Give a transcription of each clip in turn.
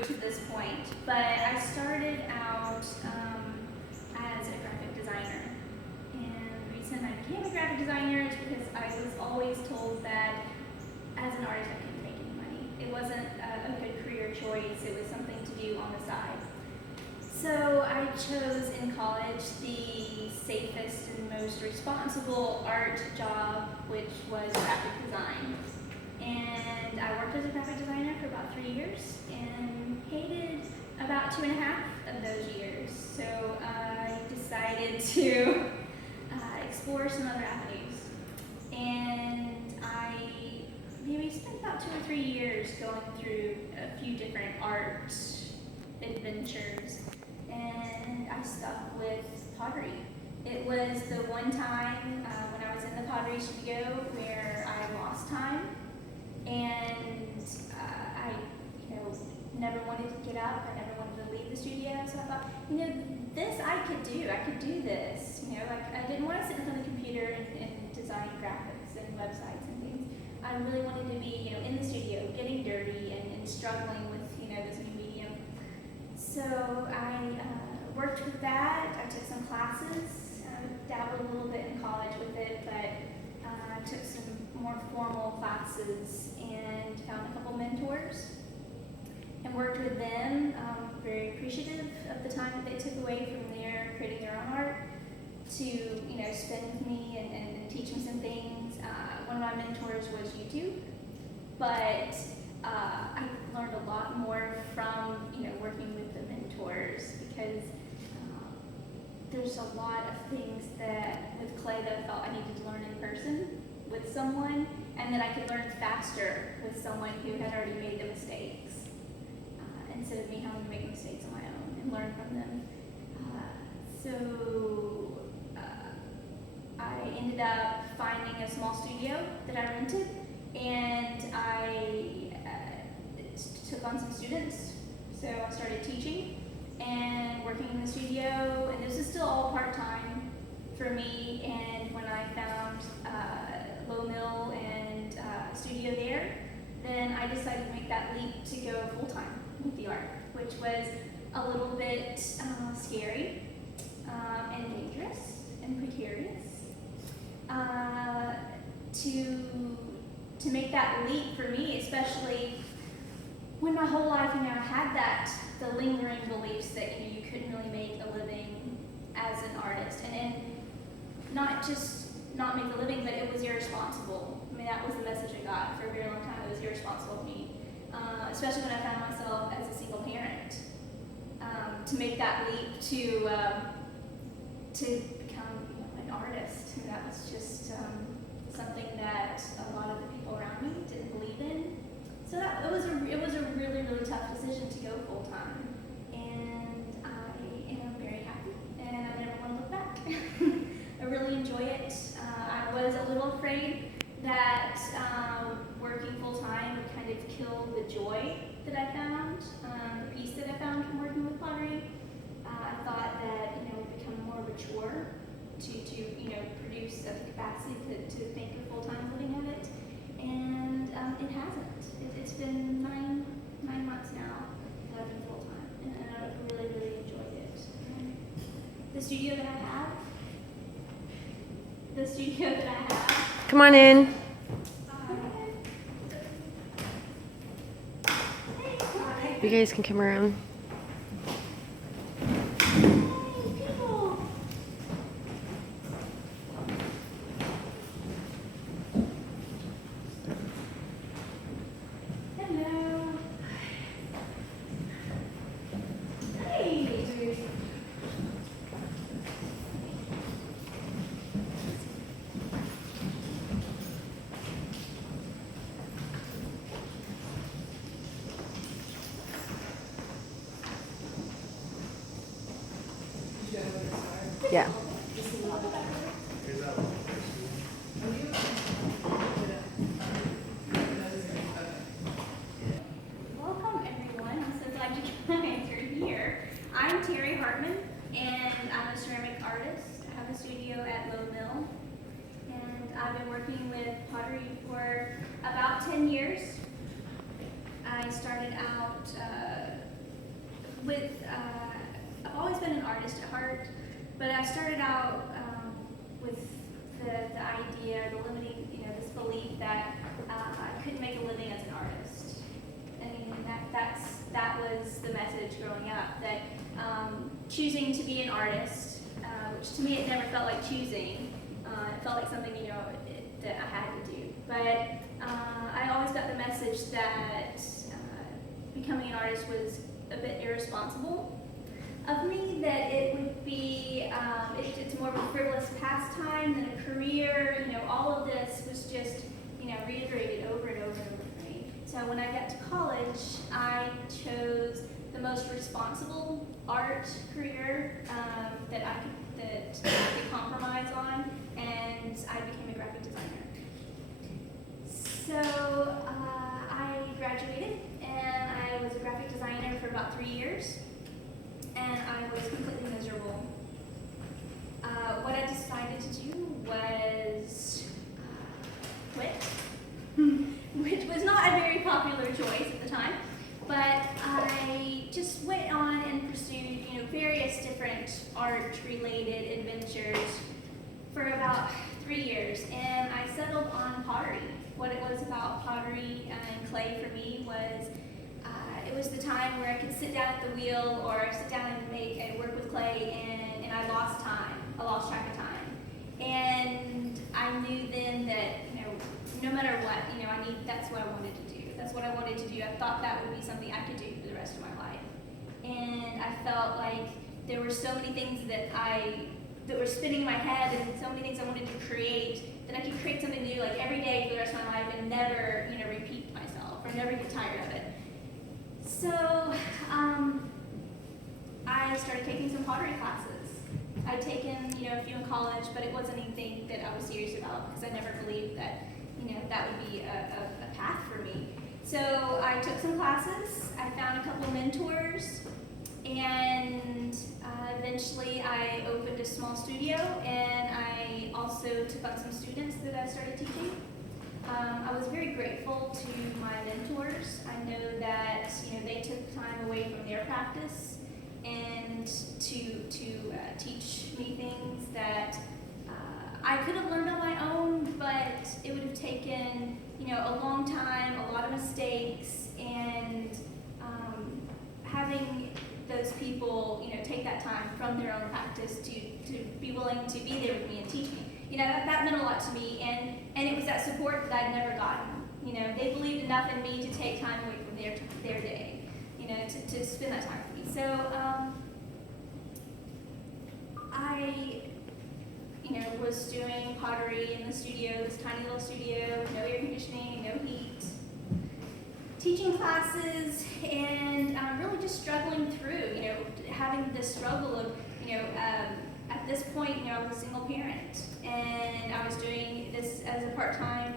grew to this point. But I started out as a graphic designer. And the reason I became a graphic designer is because I was always told that as an artist I couldn't make any money. It wasn't a good career choice, it was something to do on the side. So I chose in college the safest and most responsible art job, which was graphic design. And I worked as a graphic designer for about 3 years and hated about 2.5 of those years. So I decided to explore some other avenues. And I maybe spent about 2 or 3 years going through a few different art adventures. And I stuck with pottery. It was the one time when I was in the pottery studio where I lost time, and I, never wanted to get up. I never wanted to leave the studio. So I thought, this I could do. I could do this. I didn't want to sit in front of the computer and design graphics and websites and things. I really wanted to be, in the studio, getting dirty and struggling with, this new medium. So I worked with that. I took some classes, dabbled a little bit in college with it, but I took some more formal classes and found a couple mentors and worked with them. Very appreciative of the time that they took away from their creating their own art to spend with me and teach me some things. One of my mentors was YouTube, but I learned a lot more from working with the mentors, because there's a lot of things that with clay that I felt I needed to learn in person with someone, and that I could learn faster with someone who had already made the mistakes, instead of me having to make mistakes on my own and learn from them. So I ended up finding a small studio that I rented, and I took on some students. So I started teaching and working in the studio, and this is still all part-time for me. And when I found Lowe Mill and studio there, then I decided to make that leap to go full-time with the art, which was a little bit scary and dangerous and precarious. To make that leap for me, especially when my whole life, I had the lingering beliefs that you couldn't really make a living as an artist, and not just not make a living, but it was irresponsible. I mean, that was the message I got for a very long time. It was irresponsible of me, especially when I found myself as a single parent. To make that leap to become an artist, and that was just something that a lot of the people around me didn't believe in. So it was a really, really tough decision to go full time, and I am very happy, and I never want to look back. I really enjoy it. I was a little afraid that working full time would kind of kill the joy that I found, the peace that I found from working with pottery. I thought that it would become more mature to produce the capacity to think of full time living at it, and it hasn't. It's been nine months now that I've been full time, and I've really, really enjoyed it. The studio that I have. Come on in. You guys can come around. Yeah. Welcome everyone. I'm so glad you're here. I'm Teri Hartmann, and I'm a ceramic artist. I have a studio at Lowe Mill, and I've been working with pottery for about 10 years. I started out But I started out with the idea, the limiting, this belief that I couldn't make a living as an artist. I mean, that was the message growing up, that choosing to be an artist, which to me it never felt like choosing. It felt like something, that I had to do. But I always got the message that becoming an artist was a bit irresponsible of me, that it would be, it's more of a frivolous pastime than a career. All of this was just, reiterated over and over and over for me. So when I got to college, I chose the most responsible art career that I could compromise on, and I became a graphic designer. So I graduated, and I was a graphic designer for about 3 years, and I was completely miserable. What I decided to do was quit, which was not a very popular choice at the time, but I just went on and pursued, various different art-related adventures for about 3 years, and I settled on pottery. What it was about pottery and clay for me was it was the time where I could sit down at the wheel or sit down and work with clay, and I lost time. I lost track of time. And I knew then that, no matter what, that's what I wanted to do. That's what I wanted to do. I thought that would be something I could do for the rest of my life. And I felt like there were so many things that were spinning in my head, and so many things I wanted to create, that I could create something new like every day for the rest of my life and never, repeat myself or never get tired of it. So I started taking some pottery classes. I'd taken, a few in college, but it wasn't anything that I was serious about because I never believed that, that would be a path for me. So I took some classes, I found a couple mentors, and eventually I opened a small studio, and I also took on some students that I started teaching. I was very grateful to my mentors. I know that they took time away from their practice and to teach me things that I could have learned on my own, but it would have taken a long time, a lot of mistakes, and having those people take that time from their own practice to be willing to be there with me and teach me. That meant a lot to me, and it was that support that I'd never gotten. They believed enough in me to take time away from their day, to spend that time with me. So I, was doing pottery in the studio, this tiny little studio, no air conditioning, no heat, teaching classes, and really just struggling through, having this struggle of, at this point, I was a single parent, and I was doing this as a part-time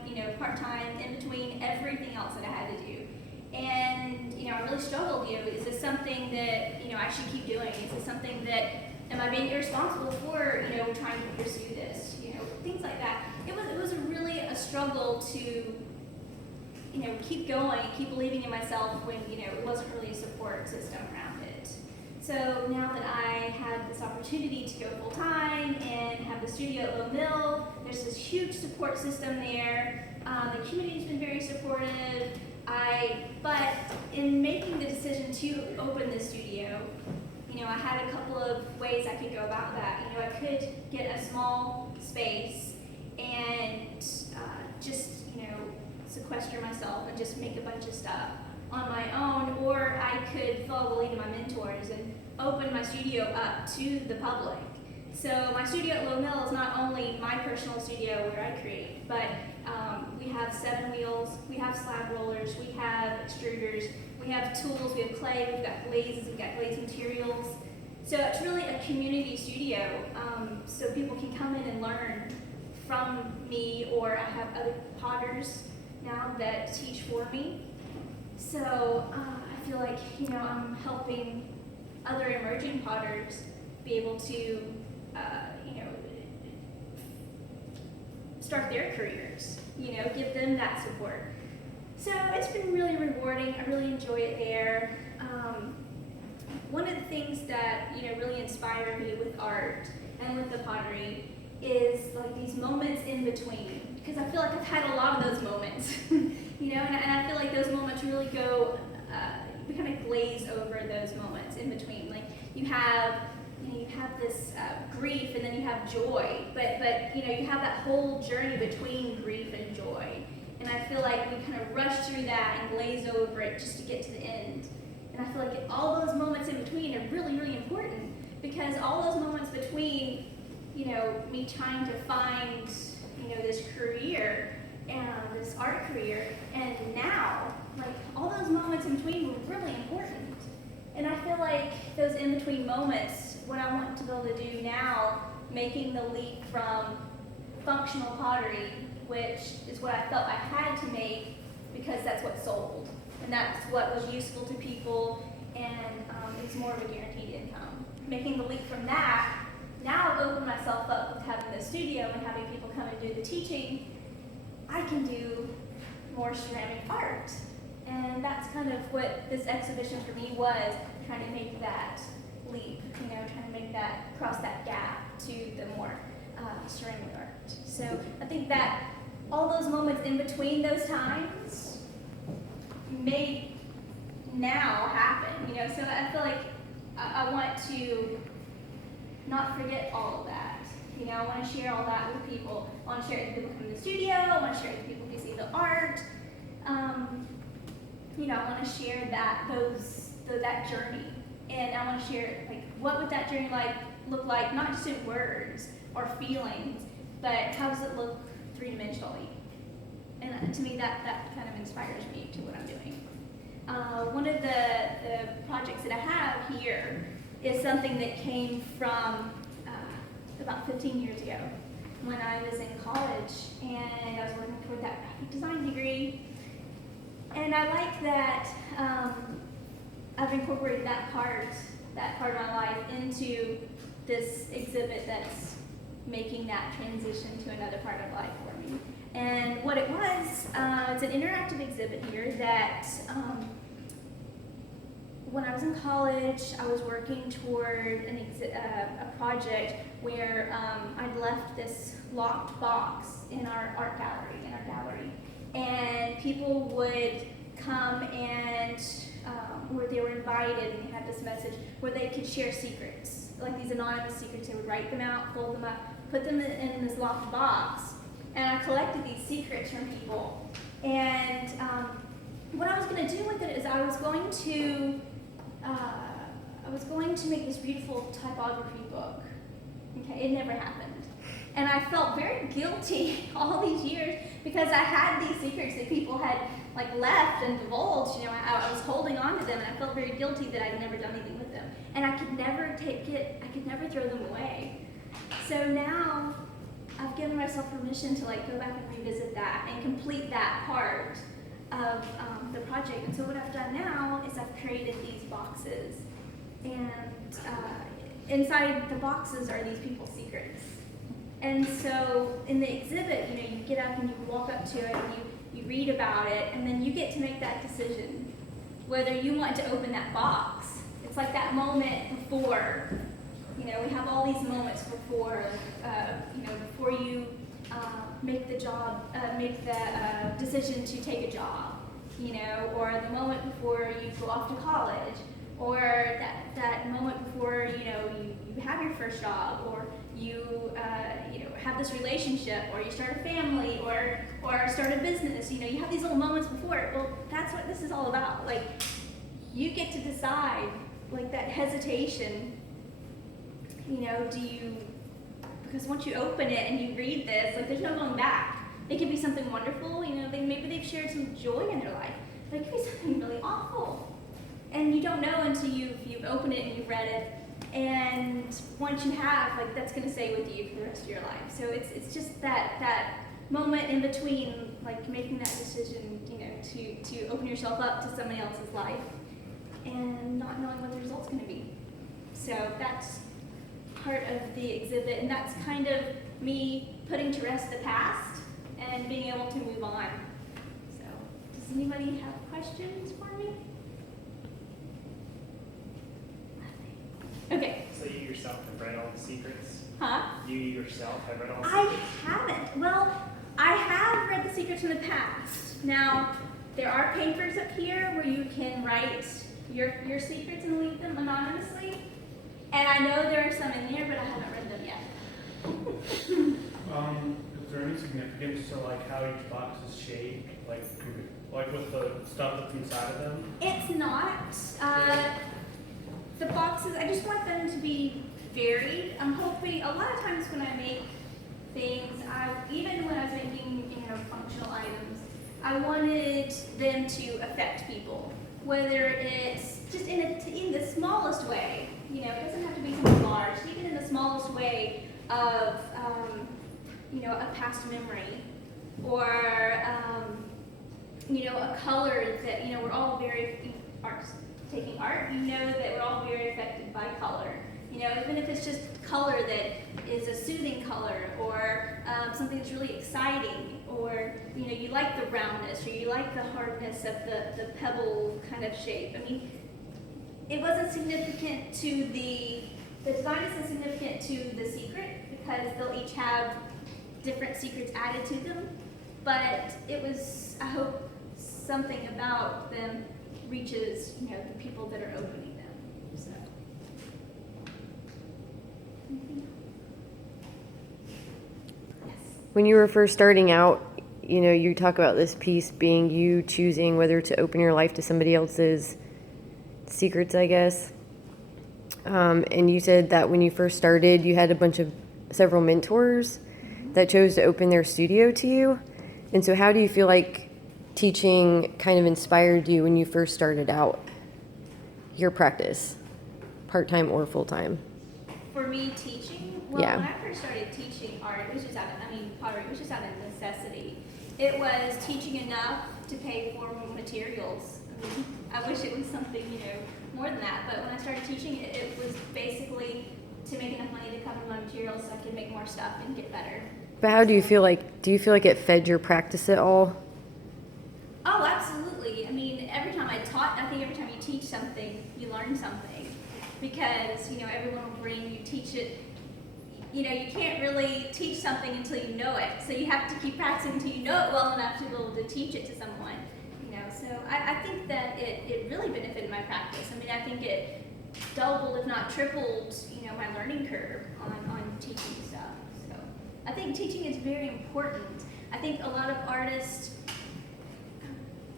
in between everything else that I had to do. And, I really struggled, is this something that, I should keep doing? Is this something that, am I being irresponsible for, trying to pursue this? Things like that. It was really a struggle to, keep going, keep believing in myself when, it wasn't really a support system around it. So now that I had this opportunity to go full-time and have the studio at Lowe Mill, there's this huge support system there. The community's been very supportive. But in making the decision to open the studio, I had a couple of ways I could go about that. I could get a small space and just, sequester myself and just make a bunch of stuff on my own, or I could follow the lead of my mentors and open my studio up to the public. So my studio at Lowe Mill is not only my personal studio where I create, but we have 7 wheels, we have slab rollers, we have extruders, we have tools, we have clay, we've got glazes, we've got glazed materials. So it's really a community studio, so people can come in and learn from me, or I have other potters now that teach for me. So I feel like, I'm helping other emerging potters be able to, start their careers, give them that support. So it's been really rewarding. I really enjoy it there. One of the things that, really inspired me with art and with the pottery is like these moments in between, because I feel like I've had a lot of those moments, you know, and I feel like those moments really go, we kind of glaze over those moments in between. Like you have this grief, and then you have joy, but you know, you have that whole journey between grief and joy, and I feel like we kind of rush through that and glaze over it just to get to the end. And I feel like all those moments in between are really, really important, because all those moments between, you know, me trying to find, you know, this career and this art career, and now, like all those moments in between were really important. And I feel like those in between moments, what I want to be able to do now, making the leap from functional pottery, which is what I felt I had to make because that's what sold, and that's what was useful to people, and it's more of a guaranteed income. Making the leap from that, now I've opened myself up with having the studio and having people come and do the teaching. I can do more ceramic art, and that's kind of what this exhibition for me was, trying to make that leap, you know, trying to make that, cross that gap to the more ceramic art. So I think that all those moments in between those times made now happen, you know, so I feel like I want to not forget all of that. You know, I want to share all that with people. I want to share it with people who come to the studio. I want to share it with people who see the art. You know, I want to share that journey, and I want to share like what would that journey look like, not just in words or feelings, but how does it look three-dimensionally? And to me, that kind of inspires me to what I'm doing. One of the projects that I have here is something that came from about 15 years ago when I was in college, and I was working toward that graphic design degree. And I like that I've incorporated that part of my life into this exhibit that's making that transition to another part of life for me. And what it was, it's an interactive exhibit here that when I was in college, I was working toward a project where I'd left this locked box in our art gallery, and people would come and where they were invited, and they had this message where they could share secrets, like these anonymous secrets. They would write them out, fold them up, put them in this locked box, and I collected these secrets from people. And what I was going to do with it is I was going to make this beautiful typography book. Okay, it never happened. And I felt very guilty all these years because I had these secrets that people had like left and divulged. You know, I was holding on to them, and I felt very guilty that I'd never done anything with them. And I could never throw them away. So now I've given myself permission to like go back and revisit that and complete that part of the project. And so what I've done now is I've created these boxes, and inside the boxes are these people's secrets. And so in the exhibit, you know, you get up and you walk up to it and you read about it, and then you get to make that decision whether you want to open that box. It's like that moment before, you know, we have all these moments before, you know, before you make the decision to take a job, you know, or the moment before you go off to college, or that moment before, you know, you have your first job, or you know, have this relationship, or you start a family, or start a business. You know, you have these little moments before it. Well, that's what this is all about. Like, you get to decide, like that hesitation, you know, because once you open it and you read this, like there's no going back. It could be something wonderful, you know, maybe they've shared some joy in their life, but it could be something really awful. And you don't know until you've opened it and you've read it. And once you have, like, that's going to stay with you for the rest of your life. So it's just that moment in between, like making that decision, you know, to open yourself up to somebody else's life and not knowing what the result's going to be. So that's part of the exhibit, and that's kind of me putting to rest the past and being able to move on. So does anybody have questions for me? Okay. So you're yourself have read all the secrets? Huh? You yourself have read all the I secrets? haven't. Well, I have read the secrets in the past. Now, there are papers up here where you can write your secrets and leave them anonymously. And I know there are some in there, but I haven't read them yet. Is there any significance to like how each box is shaped, like with the stuff that's inside of them? It's not. The boxes, I just want them to be varied. I'm hoping, a lot of times when I make things, even when I was making, functional items, I wanted them to affect people. Whether it's just in the smallest way, it doesn't have to be something large, even in the smallest way of, a past memory, or, a color that, we're all taking art, that we're all very affected by color. Even if it's just color that is a soothing color, or something that's really exciting, or, you like the roundness, or you like the hardness of the pebble kind of shape. I mean, it wasn't significant to the design isn't significant to the secret, because they'll each have different secrets added to them, but it was, I hope, something about them reaches, the people that are opening them, so. Yes. When you were first starting out, you talk about this piece being you choosing whether to open your life to somebody else's secrets, I guess. And you said that when you first started, you had several mentors that chose to open their studio to you. And so how do you feel like teaching kind of inspired you when you first started out your practice, part-time or full-time? For me, teaching, well, Yeah. when I first started teaching art, it was just pottery, it was just out of necessity. It was teaching enough to pay for materials. I mean, I wish it was something, more than that, but when I started teaching, it was basically to make enough money to cover my materials so I could make more stuff and get better. But how do you feel like it fed your practice at all? Oh, absolutely. I mean, every time I taught, I think every time you teach something, you learn something. Because, everyone will bring, you teach it, you can't really teach something until you know it. So you have to keep practicing until you know it well enough to be able to teach it to someone. So I think that it really benefited my practice. I mean, I think it doubled, if not tripled, my learning curve on teaching stuff. So I think teaching is very important. I think a lot of artists,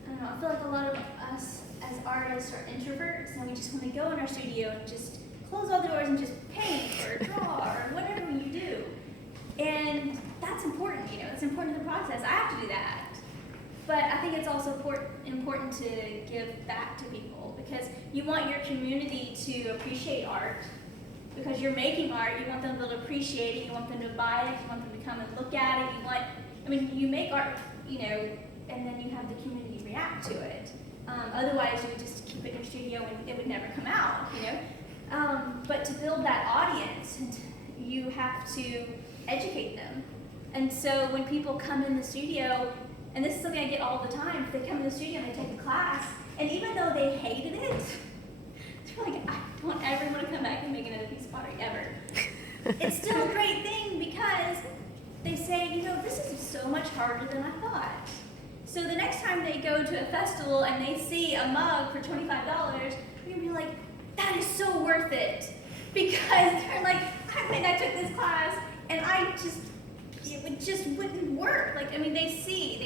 I don't know, I feel like a lot of us as artists are introverts, and we just want to go in our studio and just close all the doors and just paint or draw or whatever you do. And that's important, it's important to the process. I have to do that. But I think it's also important to give back to people, because you want your community to appreciate art. Because you're making art, you want them to be able to appreciate it, you want them to buy it, you want them to come and look at it, you make art, and then you have the community react to it. Otherwise, you would just keep it in your studio and it would never come out, But to build that audience, you have to educate them. And so when people come in the studio, and this is something I get all the time, they come in the studio and they take a class, and even though they hated it, they're like, I don't ever want to come back and make another piece of pottery, ever. It's still a great thing, because they say, this is so much harder than I thought. So the next time they go to a festival and they see a mug for $25, they're going to be like, that is so worth it. Because they're like, I took this class and it just wouldn't work. They see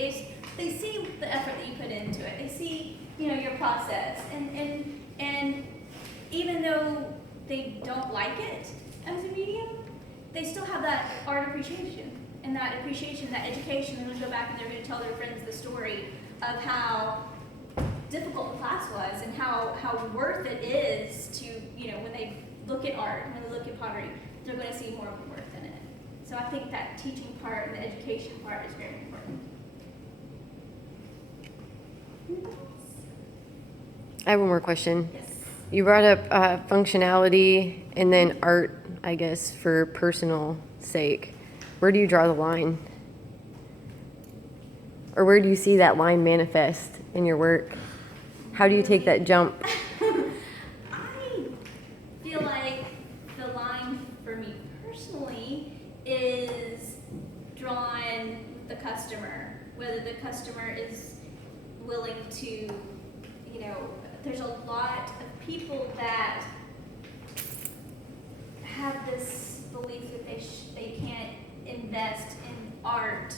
the effort that you put into it. They see, your process. And even though they don't like it as a medium, they still have that art appreciation. And that appreciation, that education, and they'll go back and they're going to tell their friends the story of how difficult the class was and how worth it is to, when they look at art and when they look at pottery, they're going to see more of the worth in it. So I think that teaching part and the education part is very important. I have one more question. Yes. You brought up functionality and then art, I guess, for personal sake. Where do you draw the line? Or where do you see that line manifest in your work? How do you take that jump? I feel like the line customer, whether the customer is willing to, you know, there's a lot of people that have this belief that they can't invest in art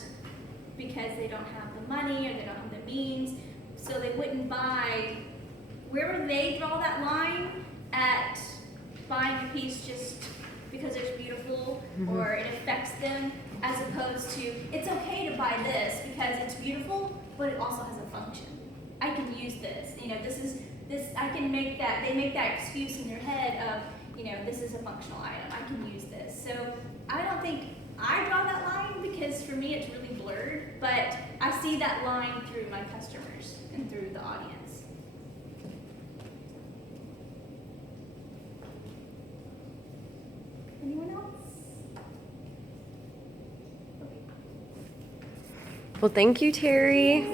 because they don't have the money or they don't have the means, so they wouldn't buy. Where would they draw that line at buying a piece just because it's beautiful or it affects them, as opposed to it's okay to buy this because it's beautiful, but it also has a function. I can use this. You know, this. I can make that. They make that excuse in their head of, you know, this is a functional item. I can use this. So I don't think I draw that line because for me it's really blurred. But I see that line through my customers and through the audience. Anyone else? Well, thank you, Teri.